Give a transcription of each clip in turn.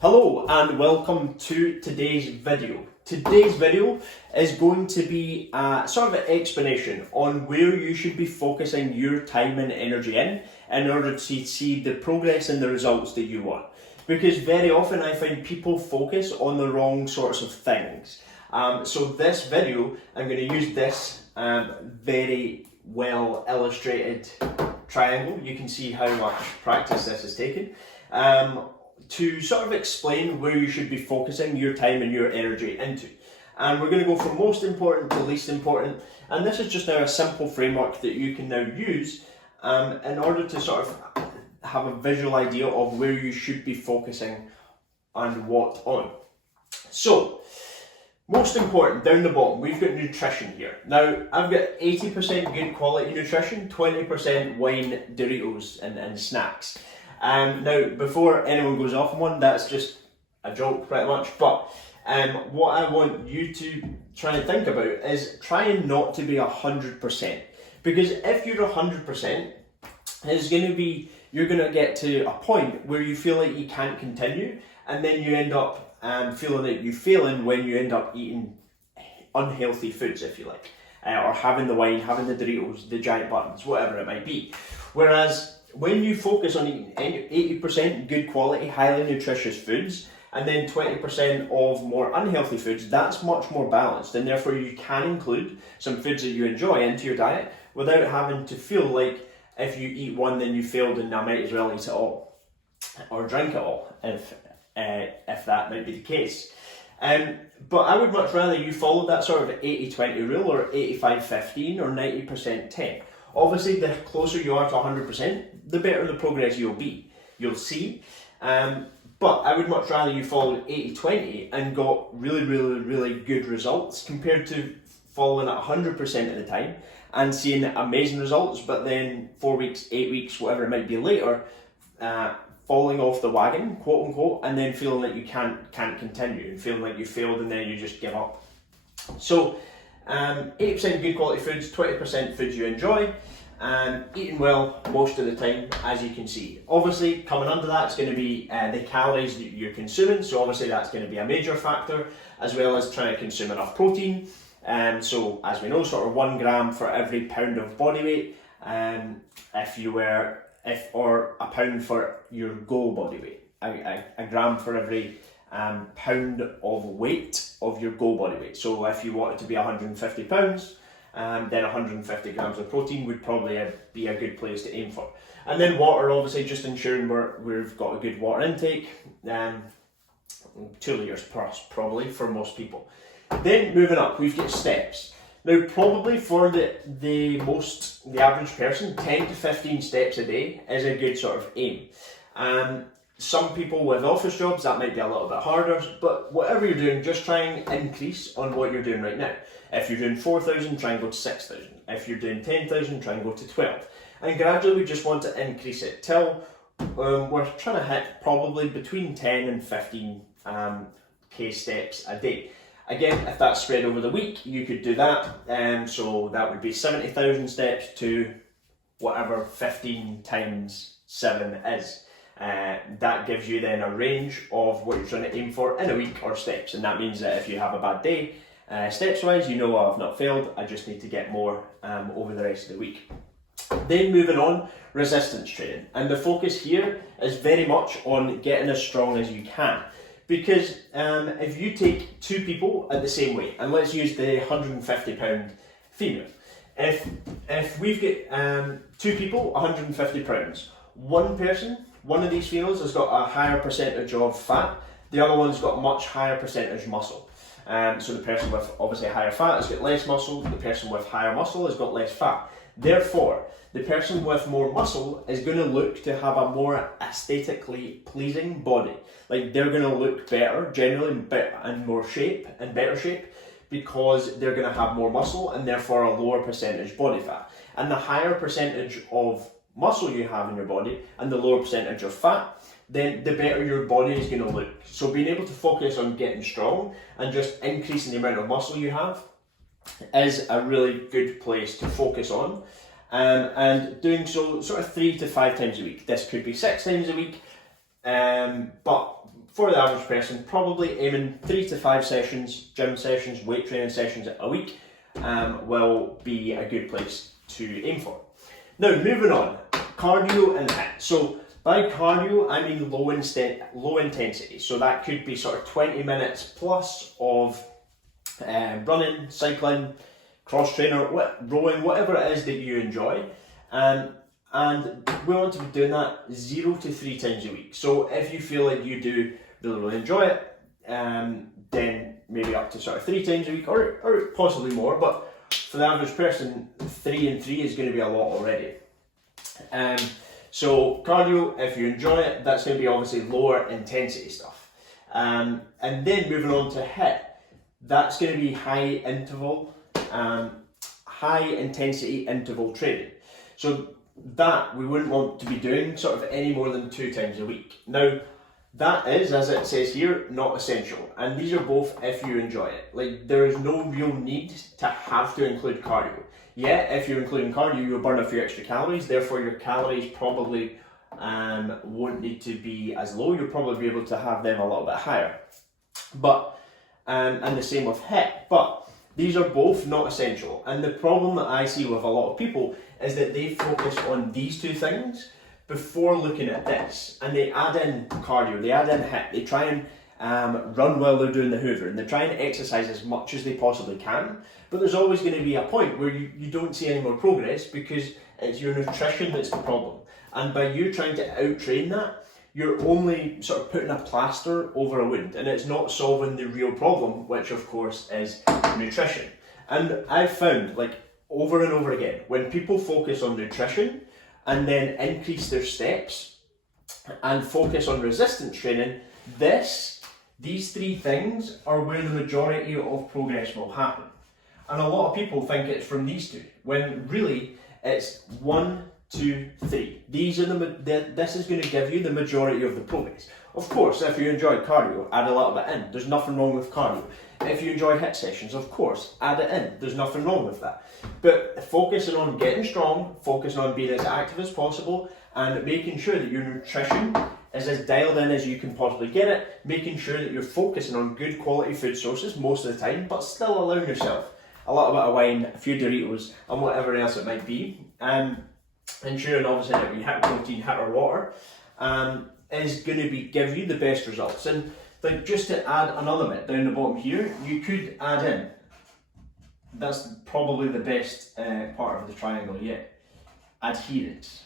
Hello and welcome to today's video. Today's video is going to be sort of an explanation on where you should be focusing your time and energy in order to see the progress and the results that you want. Because very often I find people focus on the wrong sorts of things. So this video, I'm going to use this very well illustrated triangle. You can see how much practice this has taken. To sort of explain where you should be focusing your time and your energy into. And we're going to go from most important to least important, and this is just now a simple framework that you can now use in order to sort of have a visual idea of where you should be focusing and what on. So, most important, down the bottom, we've got nutrition here. Now, I've got 80% good quality nutrition, 20% wine, Doritos and snacks. Now, before anyone goes off on one, that's just a joke pretty much, but what I want you to try and think about is trying not to be 100%, because if you're 100%, you're going to get to a point where you feel like you can't continue, and then you end up feeling that you're failing when you end up eating unhealthy foods, if you like, or having the wine, having the Doritos, the giant buttons, whatever it might be. Whereas when you focus on eating 80% good quality, highly nutritious foods, and then 20% of more unhealthy foods, that's much more balanced, and therefore you can include some foods that you enjoy into your diet without having to feel like if you eat one then you failed and I might as well eat it all, or drink it all, if that might be the case. But I would much rather you follow that sort of 80-20 rule, or 85-15, or 90%-10. Obviously, the closer you are to 100%, the better the progress you'll see. But I would much rather you followed 80-20 and got really good results compared to following at 100% of the time and seeing amazing results, but then 4 weeks, 8 weeks, whatever it might be later, falling off the wagon, quote unquote, and then feeling like you can't continue and feeling like you failed and then you just give up. So 80% good quality foods, 20% foods you enjoy, and eating well most of the time, as you can see. Obviously, coming under that is going to be the calories that you're consuming, so obviously that's going to be a major factor, as well as trying to consume enough protein. So, as we know, sort of 1 gram for every pound of body weight, or a pound for your goal body weight, a gram for every pound of weight of your goal body weight. So if you want it to be 150 pounds, then 150 grams of protein would probably be a good place to aim for. And then water, obviously, just ensuring we've got a good water intake, 2 litres plus probably for most people. Then moving up, we've got steps. Now, probably for the average person, 10 to 15 steps a day is a good sort of aim. Some people with office jobs, that might be a little bit harder, but whatever you're doing, just try and increase on what you're doing right now. If you're doing 4,000, try and go to 6,000. If you're doing 10,000, try and go to 12. And gradually we just want to increase it till we're trying to hit probably between 10 and 15 K steps a day. Again, if that's spread over the week, you could do that. So that would be 70,000 steps to whatever 15 times 7 is. That gives you then a range of what you're trying to aim for in a week or steps, and that means that if you have a bad day, steps wise, you know, I've not failed, I just need to get more over the rest of the week. Then moving on, resistance training, and the focus here is very much on getting as strong as you can, because if you take 2 people at the same weight, and let's use the 150 pound female, if we've got 2 people 150 pounds, one of these females has got a higher percentage of fat, the other one's got much higher percentage muscle. So the person with obviously higher fat has got less muscle, the person with higher muscle has got less fat. Therefore, the person with more muscle is going to look to have a more aesthetically pleasing body. Like, they're going to look better, generally in better shape, because they're going to have more muscle and therefore a lower percentage body fat. And the higher percentage of muscle you have in your body and the lower percentage of fat, then the better your body is going to look. So being able to focus on getting strong and just increasing the amount of muscle you have is a really good place to focus on. And doing so sort of 3 to 5 times a week. This could be 6 times a week, But for the average person, probably aiming 3 to 5 sessions, gym sessions, weight training sessions a week will be a good place to aim for. Now, moving on, cardio and HIIT. So by cardio, I mean low intensity. So that could be sort of 20 minutes plus of running, cycling, cross trainer, rowing, whatever it is that you enjoy. And we want to be doing that 0 to 3 times a week. So if you feel like you do really enjoy it, then maybe up to sort of 3 times a week or possibly more. But for the average person, 3 and 3 is going to be a lot already. So cardio, if you enjoy it, that's going to be obviously lower intensity stuff. And then moving on to HIIT, that's going to be high intensity interval training. So that we wouldn't want to be doing sort of any more than 2 times a week. Now, that is, as it says here, not essential. And these are both if you enjoy it. Like, there is no real need to have to include cardio. Yeah, if you're including cardio, you'll burn a few extra calories. Therefore, your calories probably won't need to be as low. You'll probably be able to have them a little bit higher. But, and the same with HIIT. But these are both not essential. And the problem that I see with a lot of people is that they focus on these two things before looking at this, and they add in cardio, they add in HIIT, they try and run while they're doing the Hoover, and they try and exercise as much as they possibly can, but there's always going to be a point where you don't see any more progress because it's your nutrition that's the problem. And by you trying to out-train that, you're only sort of putting a plaster over a wound, and it's not solving the real problem, which of course is nutrition. And I've found, like, over and over again, when people focus on nutrition and then increase their steps and focus on resistance training, these 3 things are where the majority of progress will happen. And a lot of people think it's from these 2, when really it's 1, 2, 3. These are this is going to give you the majority of the progress. Of course, if you enjoy cardio, add a little bit in. There's nothing wrong with cardio. If you enjoy HIIT sessions, of course, add it in. There's nothing wrong with that. But focusing on getting strong, focusing on being as active as possible, and making sure that your nutrition is as dialed in as you can possibly get it, making sure that you're focusing on good quality food sources most of the time, but still allowing yourself a little bit of wine, a few Doritos, and whatever else it might be. Ensuring obviously that we hit protein, hit our water, is going to give you the best results. And like, just to add another bit down the bottom here, you could add in, that's probably the best part of the triangle yet, adherence.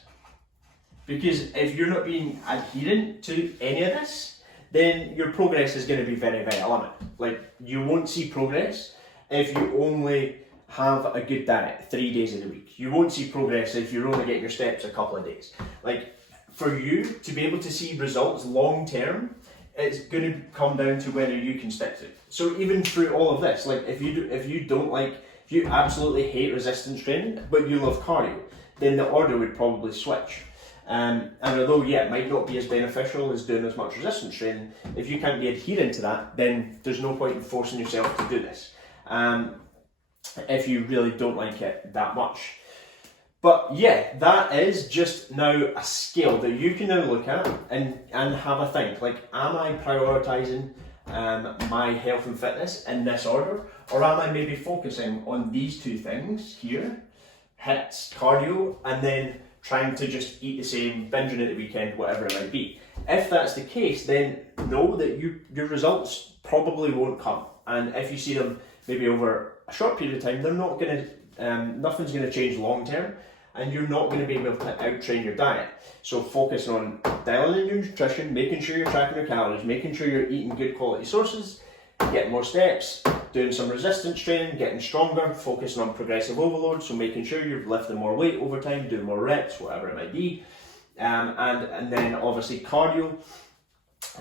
Because if you're not being adherent to any of this, then your progress is going to be very, very limited. Like, you won't see progress if you only have a good diet 3 days of the week. You won't see progress if you're only getting your steps a couple of days. Like, for you to be able to see results long term, it's going to come down to whether you can stick to it. So even through all of this, like, if you absolutely hate resistance training, but you love cardio, then the order would probably switch. And although, yeah, it might not be as beneficial as doing as much resistance training, if you can't be adherent to that, then there's no point in forcing yourself to do this. If you really don't like it that much. But yeah, that is just now a scale that you can now look at and have a think. Like, am I prioritising my health and fitness in this order? Or am I maybe focusing on these 2 things here, HIIT, cardio, and then trying to just eat the same, binging at the weekend, whatever it might be? If that's the case, then know that your results probably won't come. And if you see them maybe over a short period of time, they're not going to, nothing's going to change long term, and you're not going to be able to out-train your diet. So focus on dialing in your nutrition, making sure you're tracking your calories, making sure you're eating good quality sources, getting more steps, doing some resistance training, getting stronger, focusing on progressive overload, so making sure you're lifting more weight over time, doing more reps, whatever it might be. And then obviously cardio,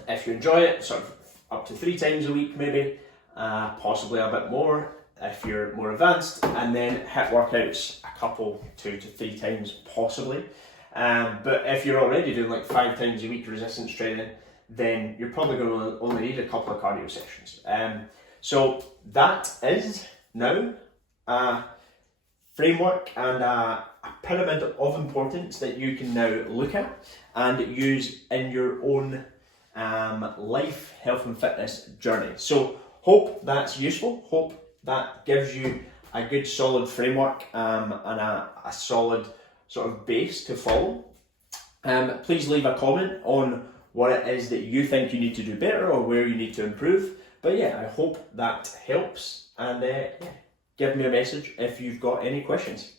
if you enjoy it, sort of up to 3 times a week maybe, possibly a bit more if you're more advanced, and then HIIT workouts a couple, 2 to 3 times possibly. But if you're already doing like 5 times a week resistance training, then you're probably going to only need a couple of cardio sessions. So that is now a framework and a a pyramid of importance that you can now look at and use in your own life, health and fitness journey. So hope that's useful, hope that gives you a good solid framework and a solid sort of base to follow. Please leave a comment on what it is that you think you need to do better or where you need to improve. But yeah, I hope that helps, and give me a message if you've got any questions.